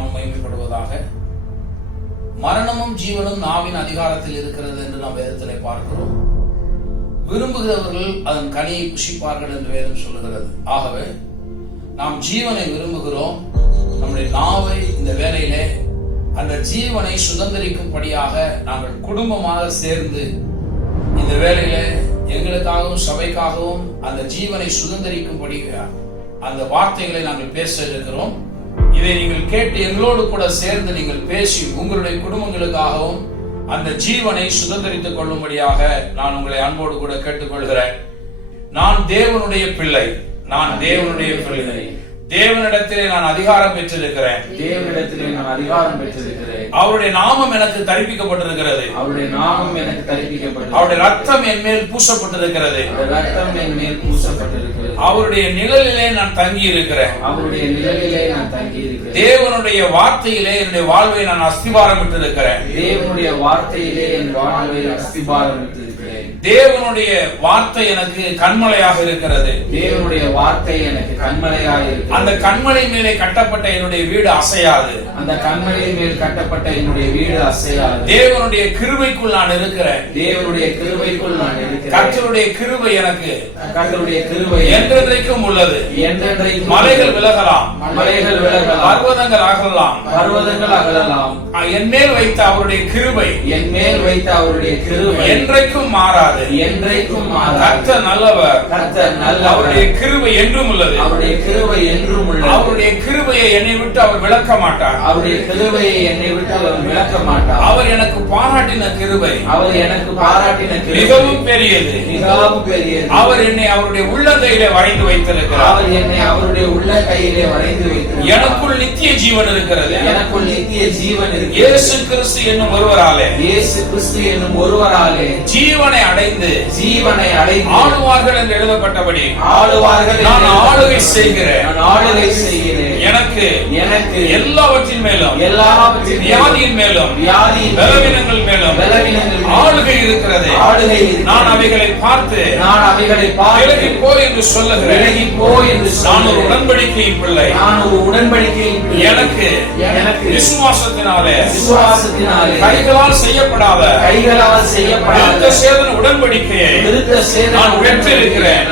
நாமம் மகிமைப்படுவதாக. மரணமும் ஜீவனும் நாவின் அதிகாரத்தில் இருக்கிறது என்று நாம் வேதத்திலே பார்க்கிறோம். விரும்புகிறவர்கள் அதன் கனியை புசிப்பார்கள் என்று வேதம் சொல்லுகிறது. ஆகவே நாம் ஜீவனை விரும்புகிறோம். நம்முடைய நாவை இந்த வேளையிலே அந்த ஜீவனை சுதந்திரிக்கும்படியாக நாங்கள் குடும்பமாக சேர்ந்து இந்த வேளையிலே எங்களுக்காகவும் சபைக்காகவும் அந்த ஜீவனை சுதந்திரிக்கும்படி அந்த வார்த்தைகளை நாங்கள் பேச இருக்கிறோம். இதை நீங்கள் கேட்டு எங்களோடு கூட சேர்ந்து நீங்கள் பேசி உங்களுடைய குடும்பங்களுக்காகவும் அந்த ஜீவனை சுதந்திரித்துக் கொள்ளும்படியாக நான் உங்களை அன்போடு கூட கேட்டுக்கொள்கிறேன். நான் தேவனுடைய பிள்ளை, நான் தேவனுடைய பிள்ளை. தேவனிடத்திலே நான் அதிகாரம் பெற்றிருக்கிறேன். தேவனிடத்திலே நான் அதிகாரம் பெற்றிருக்கிறேன். அவருடைய நாமம் எனக்கு தரிப்பிக்கப்பட்டிருக்கிறது. அவருடைய நாமம் எனக்கு தரிப்பிக்கப்பட்டது. அவருடைய ரத்தம் என் மேல் பூசப்பட்டிருக்கிறது. ரத்தம் என் மேல் பூசப்பட்டிருக்கிறது. அவருடைய நிழலிலே நான் தங்கி இருக்கிறேன். அவருடைய நிழலிலே நான் தங்கி இருக்கிறேன். தேவனுடைய வார்த்தையிலே என்னுடைய வாழ்வை நான் அஸ்திபாரம் விட்டிருக்கிறேன். தேவனுடைய வார்த்தையிலே என் வாழ்வை அஸ்திபாரம் விட்டிருக்கிறேன். தேவனுடைய வார்த்தை எனக்கு கண்மலையாக இருக்கிறது. தேவனுடைய வார்த்தை எனக்கு கண்மலையாக இருக்கிறது. அந்த கண்மலை மேலே கட்டப்பட்ட என்னுடைய வீடு அசையாது. அந்த கண்மலை மேல் கட்டப்பட்ட என்னுடைய வீடு அசையாது. தேவனுடைய கிருபைக்குள் நான் இருக்கிறேன். தேவனுடைய கிருபைக்குள் நான் இருக்கிறேன். கர்த்தருடைய கிருபை எனக்கு கர்த்தருடைய கிருபை என்றென்றைக்கும் உள்ளது. என்றென்றைக்கும் மலைகள் விலகலாம், மலைகள் விலகலாம், பர்வதங்கள் அகலலாம், பர்வதங்கள் அகலலாம். என் மேல் வைத்த அவருடைய கிருபை, என் மேல் வைத்த அவருடைய கிருபை என்றைக்கும் மாறாது. என்றைக்கும் மாறாது. கர்த்தர் நல்லவர். கர்த்தர் நல்லவர். அவருடைய கிருபை என்றும் உள்ளது. அவருடைய கிருபை என்றும் உள்ளது. அவருடைய கிருபையை என்னை விட்டு அவர் விலக்க மாட்டார். அவருடைய கிருபையை என்னை விட்டு அவர் விலக்க மாட்டார். அவர் எனக்கு பாராட்டின கிருபை, அவர் எனக்கு பாராட்டின கிருபை மிகவும் பெரியது, மிகவும் பெரியது. அவர் என்னை அவருடைய உள்ளங்கையிலே வரைந்து வைத்திருக்கிறார். அவர் என்னை அவருடைய உள்ள கையிலே வரைந்து வைத்திருக்கிறார். எனக்குள் நித்திய ஜீவன் இருக்கிறது. எனக்குள் நித்திய ஜீவன் இருக்கிறது. இயேசு கிறிஸ்து என்னும் ஒருவராலே, இயேசு கிறிஸ்து என்னும் ஒருவராலே ஜீவனை அடைந்து ஜீவனை அடைந்து ஆளுவார்கள் என்று எழுதப்பட்டபடி ஆளுவார்கள். நான் ஆளுகை செய்கிறேன். நான் ஆளுகை செய்கிறேன். எனக்கு எல்லாவற்றின் மேலும், எல்லாவற்றின் வியாதியின் மேலும், வியாதியின் பலவீனங்கள் மேலும் ஆளுகை இருக்கிறது. ஆளுகை. நான் அவைகளை பார்த்து விலகி போ என்று சொல்லுகிறேன். விலகி போ என்று நான் ஒரு உடன்படிக்கையின் பிள்ளை. நான் ஒரு உடன்படிக்கையின் பிள்ளை. எனக்கு விசுவாசத்தினாலே கைகளால் செய்யப்படாத விருத்த சேதன உடன்படிக்கையை நான் பெற்றிருக்கிறேன்.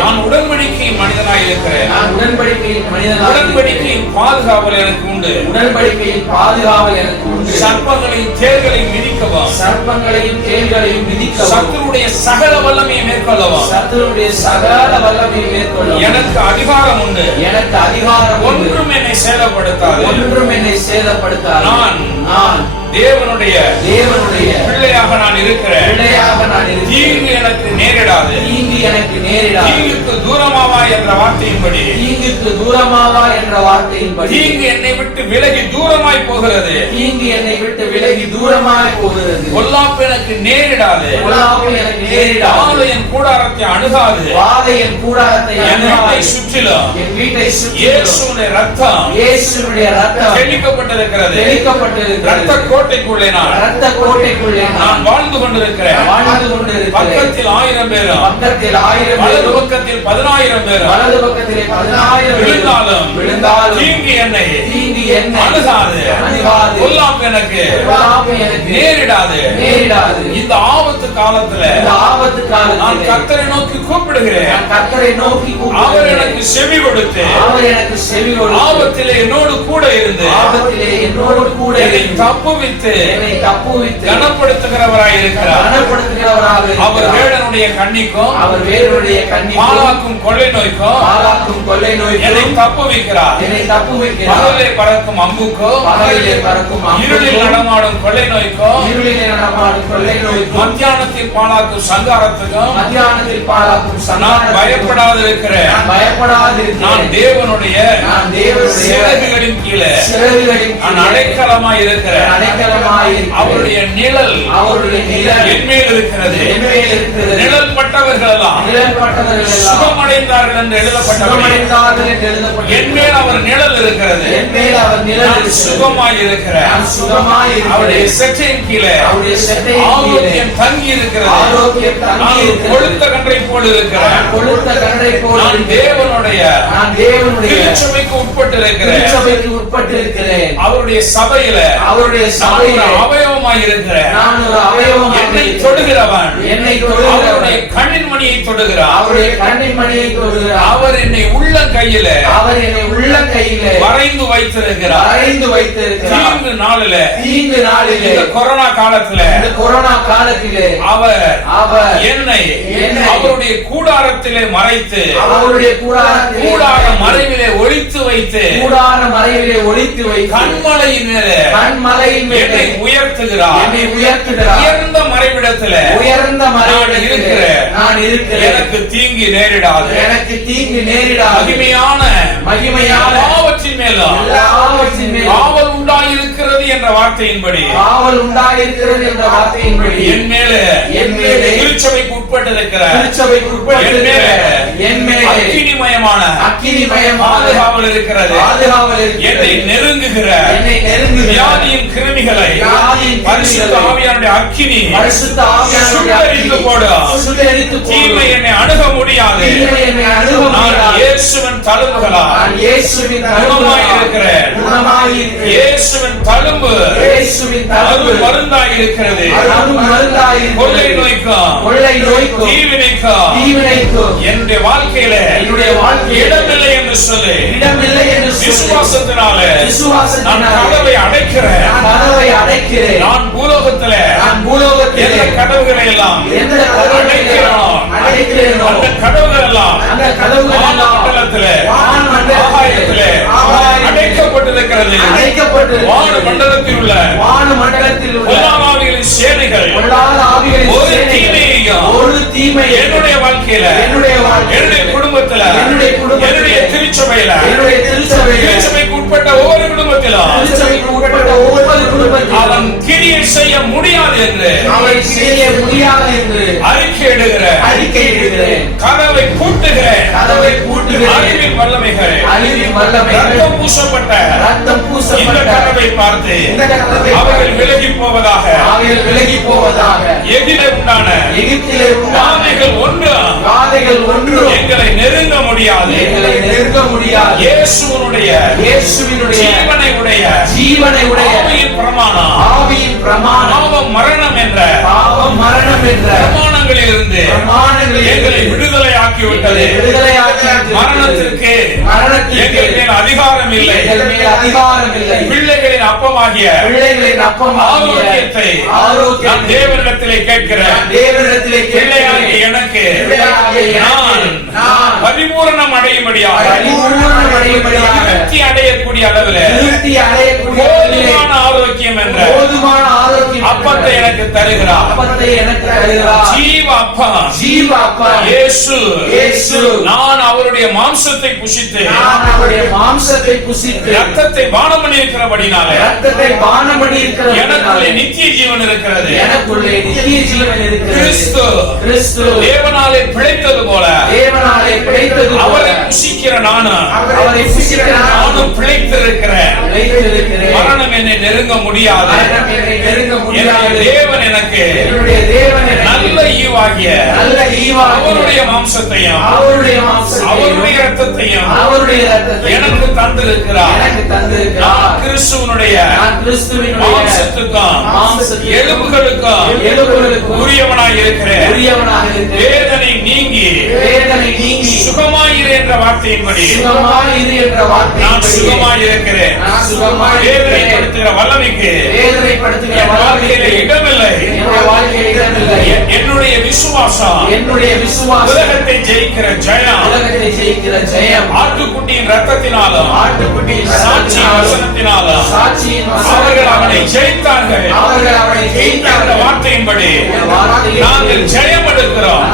நான் உடன்படிக்கையின் மனிதனாய் இருக்கிறேன். உடன்படிக்கையின் பாதுகாவல் எனக்கு உண்டு. உடன்படிக்கையின் பாதுகாவல் எனக்கு உண்டு. சர்ப்பங்களையும் தேள்களையும் மிதிக்கவும், சர்ப்பங்களையும் தேள்களையும் மிதிக்கவும், சத்துருடைய சகல வல்லமையை மேற்கொள்ளவும், சத்துருடைய சகல வல்லமையை மேற்கொள்ளவும் எனக்கு அதிகாரம் உண்டு. எனக்கு அதிகாரம் உண்டு. ஒன்றும் என்னை சேதப்படுத்தாது. ஒன்றும் என்னை சேதப்படுத்தாது. நான் தேவனுடைய பிள்ளையாக நான் இருக்கிறேன். தீங்கு எனக்கு நேரிடாது. தீங்குக்கு தூரமாவா என்ற வார்த்தையின்படி, தீங்கு என்னை விட்டு விலகி தூரமாய் போகிறது. பொல்லாப்பு எனக்கு நேரிடாது. என் கூடாரத்தை அணுகாது. என் வீட்டை சுற்றிலும் இயேசுவின் ரத்தம் தெளிக்கப்பட்டிருக்கிறது. ரத்த கோட்டைக்குள்ளே நான் வாழ்ந்து கொண்டிருக்கிறேன். பக்கத்தில் 1000 பேரும், வலது பக்கத்தில் 10,000 பேரும் விழுந்தாலும் தீங்கு என்னை அணுகாது. பொல்லாப்பு எனக்கு நேரிடாது. இந்த ஆபத்து காலத்துல நான் கர்த்தரை நோக்கி கூப்பிடுகிறேன். அவர் எனக்கு செவி கொடுத்து ஆபத்திலே என்னோடு கூட இருந்து என்னை தப்புவித்து கனப்படுத்துகிறவராய் இருக்கிறார். அவர் வேடனுடைய கண்ணிக்கும் பாலாக்கும் கொள்ளை நோய்க்கும் என்னை தப்புவிக்கிறார். பகலிலே பறக்கும் அம்புக்கும் இருளில் நடமாடும் கொள்ளை நோய்க்கும் மத்தியானத்தில் பாலாக்கும் சங்காரத்துக்கும் நான் பயப்படாது இருக்கிறேன். நான் தேவனுடைய சிறகுகளின் கீழே நான் அடைக்கலமாய் இருக்கிறேன். அவருடைய நிழல் என் மேல் இருக்கிறது. நிழல் பட்டவர்கள் எல்லாம் சுகமடைந்தார்கள் என்று எழுதப்பட்டபடி என் மேல் அவர் நிழல் இருக்கிறது. நான் சுகமாய் இருக்கிறேன். அவருடைய செட்டையின் கீழே ஆரோக்கியம் தங்கி இருக்கிறது. நான் கொழுத்த கன்றை போல் இருக்கிறேன். நான் தேவனுடைய திருச்சபைக்கு உட்பட்டிருக்கிறேன். அவருடைய சபையில அவயவமாய் இருக்கிறேன். என்னை தொடுகிறவன் அவருடைய கண்ணின் மணியை தொடுகிறார். அவர் என்னை உள்ள கையில வரைந்து வைத்திருக்கிறார். தீங்கு நாளில இந்த கொரோனா காலத்திலே அவர் என்னை அவருடைய கூடாரத்திலே மறைத்து கூடார மறைவிலே ஒளித்து வைத்து கண்மலையின் மேலே என்னை உயர்த்துகிறார். உயர்ந்த மறைவிடத்திலே நான் இருக்கிறேன். எனக்கு தீங்கு நேரிடாது. மகிமையான எல்லாவற்றின் மேலும் காவல் உண்டாயிருக்கிறது என்ற வார்த்தையின்படி என் மேலே திருச்சபைக்கு உட்பட்டிருக்கிற என் மேலே அக்கினிமயமான பாதுகாவல் இருக்கிறது. என்னை நெருங்குகிற வியாதியின் கிருமிகளை பரிசுத்த ஆவியானுடைய அக்கினி சுட்டெரித்து போடும். தீமை என்னை அணுக முடியாது. நான் இயேசுவின் தழும்புகளால் குணமாயிருக்கிறேன். இயேசுவின் தழும்பு அருள் மருந்தாயிருக்கிறது. கொள்ளை நோய்க்கும் தீவினைக்கும் என்னுடைய வாழ்க்கையில இடமில்லை என்று சொல்லி விசுவாசத்தினாலே நான் கதவை அடைக்கிறேன். நான் பூலோகத்திலே எந்த கதவுகளை எல்லாம் அடைக்கிறேனோ அந்த கதவுகள் எல்லாம் வானமண்டலத்திலே ஆகாயத்திலே அடைக்கப்பட்டிருக்கிறது. வானமண்டலத்தில் உள்ள பொல்லாதாவிகளின் சேனைகள் ஒரு தீமையையும் என்னுடைய வாழ்க்கையில என்னுடைய குடும்பத்தில என்னுடைய திருச்சபையில திருச்சபைக்கு உட்பட்ட ஒவ்வொரு குடும்பத்திலும் அவன் கிரியை செய்ய முடியாது என்று அறிக்கையிடுகிறேன். கதவை பூட்டுகிறேன். அறிவின் வல்லமைகள் ரத்தம் பூசப்பட்ட இந்த கதவை பார்த்து அவர்கள் விலகி போவதாக. எகிப்திலே உண்டான வாதைகள் ஒன்று எங்களை நெருங்க முடியாது. இயேசுவினுடைய ஜீவனை உடைய ஆவியின் பிரமாணம் மரணம் என்ற பிரமாணங்களிலிருந்து எங்களை விடுதலை ஆக்கிவிட்டது. மரணத்திற்கு எங்கள் மேல் அதிகாரம் இல்லை. பிள்ளைகளின் அப்பமாகிய ஆரோக்கியத்தை நான் தேவனிடத்திலே கேட்கிறேன். பிள்ளையாகிய எனக்கு நான் பரிபூரணம் அடையும்படியாக திருப்தி அடையக்கூடிய அளவில் போதுமான ஆரோக்கியம் என்ற அப்பத்தை எனக்கு தருகிறார். ஜீவ அப்பா இயேசு. நான் அவருடைய மாம்சத்தை புசித்து ரத்தத்தை பானம் பண்ணி இருக்கிறபடினாலே எனக்குள்ளே நித்திய ஜீவன் இருக்கிறது. கிறிஸ்து தேவனாலே பிழைத்தது போல அவரை புசிக்கிற நானும் பிழைத்திருக்கிறேன். மரணம் என்னை நெருங்க முடியாது. தேவன் எனக்கு நல்ல ஈவாகிய அவருடைய மாம்சத்தையும் அவருடைய ரத்தத்தையும் எனக்கு தந்திருக்கிறார். நான் கிறிஸ்துவனுடைய மாம்சத்துக்கும் எலும்புகளுக்கும் உரியவனாய் இருக்கிறேன். வேதனை நீங்கி சுகமாயிரு என்ற வார்த்தையின்படி நான் சுகமாயிருக்கிறேன். வேதனைப்படுத்துகிற வல்லமைக்கு இடமில்லை. என்னுடைய விசுவாசம் உலகத்தை ஜெயிக்கிற ஜெயம் ஆட்டுக்குட்டியின் ரத்தத்தினாலும் சாட்சியின் வசனத்தினாலும் அவர்கள் அவனை ஜெயித்தார்கள். வார்த்தையின்படி நாங்கள் ஜெயம் எடுக்கிறோம்.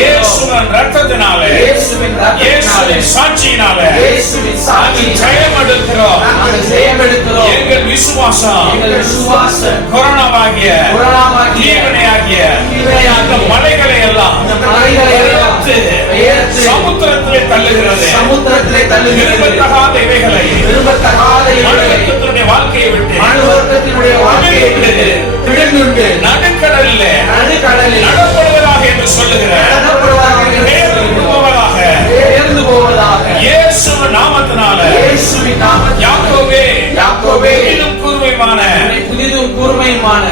இயேசுவின் ரத்தத்தினாலே இயேசுவின் சாட்சியினாலே ஜெயம் எடுக்கிறோம். எங்கள் விசுவாசம் கொரோனாவாகிய தீவினையாகிய அந்த மலைகளை எல்லாம் சமுத்திரத்திலே தள்ளுகிறது. விரும்பத்தகாத இவைகளை மனிதனுடைய வாழ்க்கையை விட்டு நடுக்கடலிலே நடப்படுவதாக என்று சொல்லுகிற போவதாக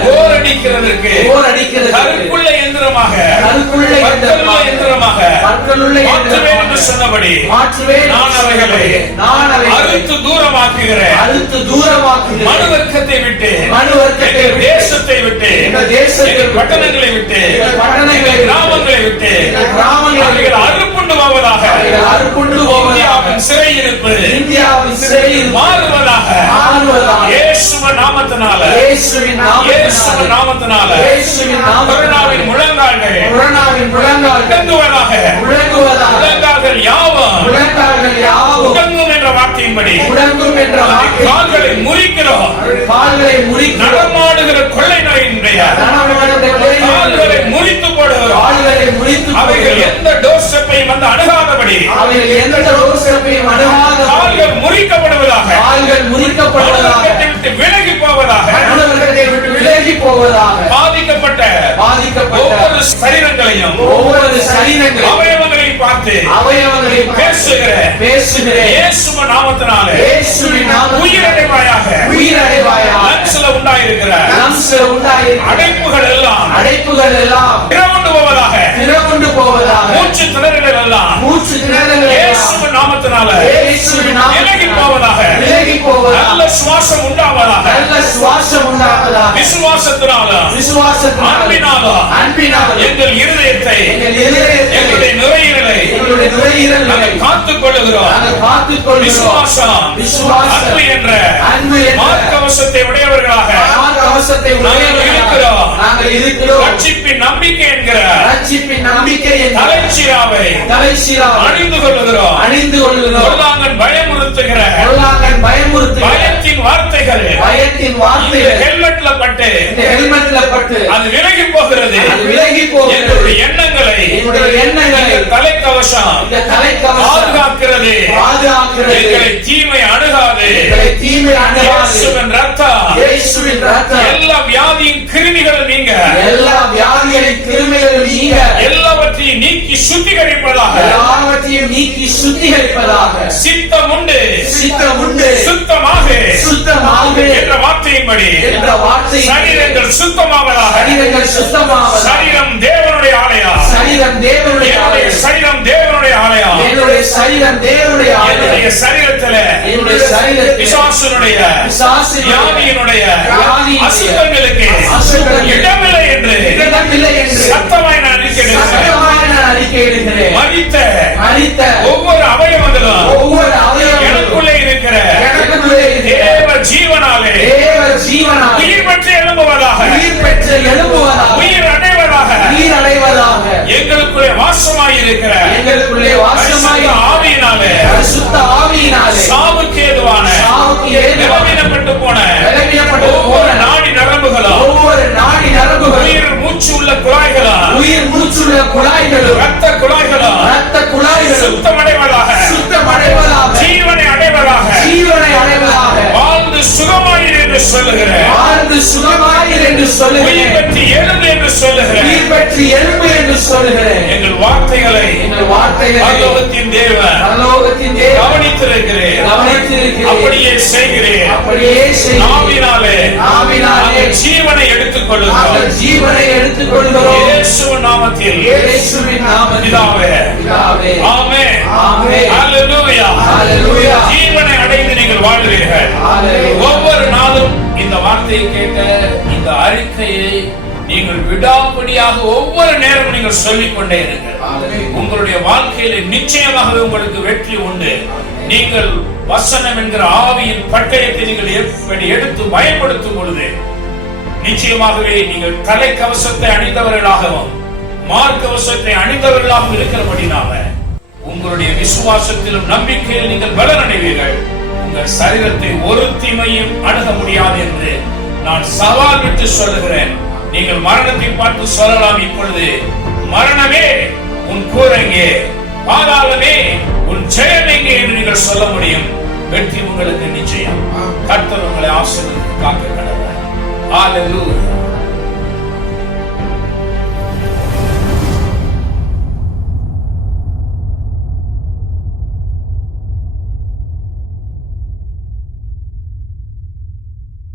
போரடிக்கிறதற்கு கருக்குள்ள எந்திரமாக மாற்றுவேன் என்று சொன்னபடி நான் அவைகளை அறுத்து தூரமாக்குகிறேன். மனுவர்க்கத்தை விட்டு, தேசத்தை விட்டு, பட்டணங்களை விட்டு, கிராமங்களை விட்டு அறுப்புண்டு போவதாக. இந்தியாவின் சிறையிருப்பு மாறுவதாக. இயேசுவின் நாமத்தினால, இயேசுவின் நாமத்தினால கொரோனாவின் முழங்கால்கள் முழங்குவதாக. முழங்கால்கள் யாவும் முழங்கும் என்ற வார்த்தையின்படி கால்களை முறிக்கிறோம். நடமாடுகிற கொள்ளை நோயினுடைய கால்களை முறித்து போடுகிறோம். அவைகள் எந்த டோர்ஸ்டெப்பையும் வந்து அணுகாதபடி கால்கள் முறிக்கப்படுவதாக. விலகி போவதாக. பாதிக்கப்பட்ட ஒவ்வொரு சரீரங்களையும் அவயவங்களையும் பார்த்து பேசுகிறேன். இயேசுவின் நாமத்தினாலே உயிரடைவாயாக. லங்ஸ்ல உண்டாயிருக்கிற அடைப்புகள் எல்லாம் திறவுண்டு போவதாக. மூச்சு திணறல்கள் எல்லாம் இயேசுவின் நாமத்தினாலே விலகி போவதாக. நல்ல சுவாசம் உண்டாவதாக. விசுவாசத்தினாலும் அன்பினாலும் எங்கள் இருதயத்தை, எங்களுடைய நுரையீரலை காத்துக் கொள்ளுகிறோம். விசுவாசம், அன்பு என்ற மார்க்கவசத்தை உடையவர்களாக நாங்கள் இருக்கிறோம். ரட்சிப்பின் நம்பிக்கை என்கிற தலைச்சீராவை அணிந்து கொள்ளுகிறோம். பொல்லாங்கன் பயமுறுத்துகிற பயத்தின் வார்த்தைகள் ஹெல்மெட்ல பட்டு அது விலகி போகிறது. எங்களுடைய எண்ணங்களை தலைக்கவசம் பாதுகாக்கிறது. எங்களை தீமை அணுகாது. இயேசுவின் ரத்தம் எல்லா வியாதியின் கிருமிகள் நீங்க எல்லாவற்றையும் நீக்கி சுத்திகரிப்பதாக. சித்தம் உண்டு சுத்தமாக என்ற வார்த்தையின்படி சரீரங்கள் சுத்தமாவதாக. சரீரம் தேவனுடைய ஆலயம். சரீரம் தேவனுடைய ஆலயம். என்னுடைய சரீரத்தில் பிசாசுனுடைய வியாதியினுடைய அசுத்தங்களுக்கு இடமில்லை என்று சத்தமாய் நான் அறிக்கையிடுகிறேன். மரித்த ஒவ்வொரு அவயவங்களும் எனக்குள்ளே இருக்கிற தேவ ஜீவனாலே உயிர் பெற்று எழும்புவதாக. உயிர் அடைவதாக. எங்களுக்குள்ளே வாசமாயிருக்கிற ஆவியினாலே சாவுக்கு ஏதுவான பலவீனப்பட்டு போன ஒவ்வொரு நாடி நரம்புகளும் உயிர் மூச்சு உள்ள குழாய்களும் ரத்த குழாய்களும் சுத்தமடைவதாக. ஜீவனை அடைவதாக. வாழ்ந்து சுகமாயிரு என்று சொல்லுகிறேன். உயிர் பெற்று எழுந்து என்று சொல்லுகிறேன். எங்கள் வார்த்தைகளை பரலோகத்தின் தேவன் கவனித்திருக்கிறேன். அப்படியே செய்கிறேன். நாவினாலே ஜீவனை எடுத்துக் கொள்ளுகிறோம். இயேசுவின் நாமத்தில் பிதாவே. ஆமென். ஹல்லேலூயா. ஜீவனை அடைந்து நீங்கள் வாழ்வீர்கள். ஒவ்வொரு நாளும் இந்த வார்த்தையை கேட்ட இந்த அறிக்கையை நீங்கள் விடாப்படியாக ஒவ்வொரு நேரமும் நீங்கள் சொல்லிக் கொண்டே இருங்கள். உங்களுடைய வாழ்க்கையில நிச்சயமாகவே உங்களுக்கு வெற்றி உண்டு. நீங்கள் வசனம் என்கிற ஆவியின் பட்டயத்தை நீங்கள் எப்படி எடுத்து பயன்படுத்தும் பொழுது நிச்சயமாகவே நீங்கள் தலைக்கவசத்தை அணிந்தவர்களாகவும் மார்க்கவசத்தை அணிந்தவர்களாகவும் இருக்கிறபடினால உங்களுடைய விசுவாசத்திலும் நம்பிக்கையில் நீங்கள் பலனடைவீர்கள். உங்கள் சரீரத்தை ஒரு தீமையும் அணுக முடியாது என்று நான் சவால் விட்டு சொல்லுகிறேன். நீங்கள் மரணத்தை பார்த்து சொல்லலாம், இப்பொழுது மரணமே உன் கூரெங்கே, பாதாளமே உன் ஜெயம் எங்கே என்று நீங்கள் சொல்ல முடியும். வெற்றி உங்களுக்கு நிச்சயம். கர்த்தர் உங்களை ஆசீர்வதித்து காக்க கடவுள். ஹல்லேலூயா.